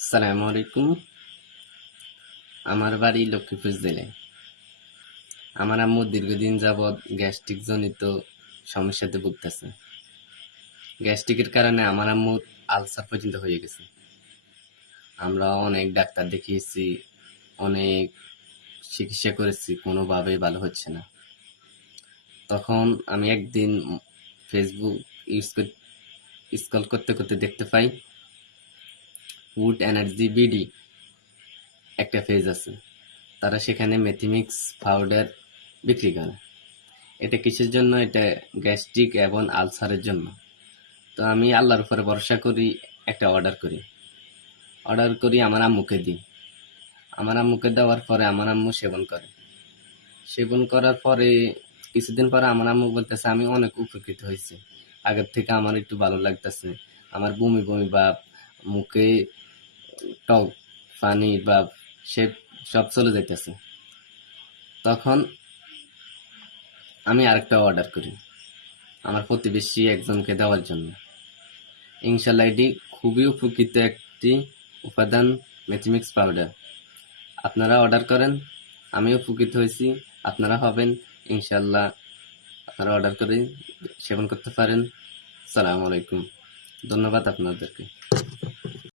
আসসালামু আলাইকুম। আমার বাড়ি লক্ষ্মীপুর জেলায়। আমার আম্মু দীর্ঘদিন যাবৎ গ্যাস্ট্রিক জনিত সমস্যাতে ভুগতেছে। গ্যাস্ট্রিকের কারণে আমার আম্মুর আলসার পর্যন্ত হয়ে গেছে। আমরা অনেক ডাক্তার দেখিয়েছি, অনেক চিকিৎসা করেছি, কোনোভাবেই ভালো হচ্ছে না। তখন আমি একদিন ফেসবুক স্ক্রল করতে করতে দেখতে পাই ফুড এনার্জি বিডি একটা পেজ আছে। তারা সেখানে মেথিমিক্স পাউডার বিক্রি করে। এটা কিসের জন্য? এটা গ্যাস্ট্রিক এবং আলসারের জন্য। তো আমি আল্লাহর উপরে ভরসা করি, একটা অর্ডার করি আমার আম্মুকে দিই। আমার আম্মুকে দেওয়ার পরে আমার আম্মু সেবন করার পরে কিছুদিন পরে আমার আম্মু বলতেছে আমি অনেক উপকৃত হয়েছি, আগের থেকে আমার একটু ভালো লাগতেছে, আমার বমি বমি ভাব, মুখে টক পানি ভাব সে সব চলে যাইতেছে। তখন আমি আরেকটা অর্ডার করি আমার প্রতিবেশী একজনকে দেওয়ার জন্য। ইনশাল্লাহ এটি খুবই উপকৃত একটি উপাদান, মেথিমিক্স পাউডার। আপনারা অর্ডার করেন, আমি উপকৃত হয়েছি, আপনারা হবেন ইনশাল্লাহ। আপনারা অর্ডার করে সেবন করতে পারেন। আসসালামু আলাইকুম, ধন্যবাদ আপনাদেরকে।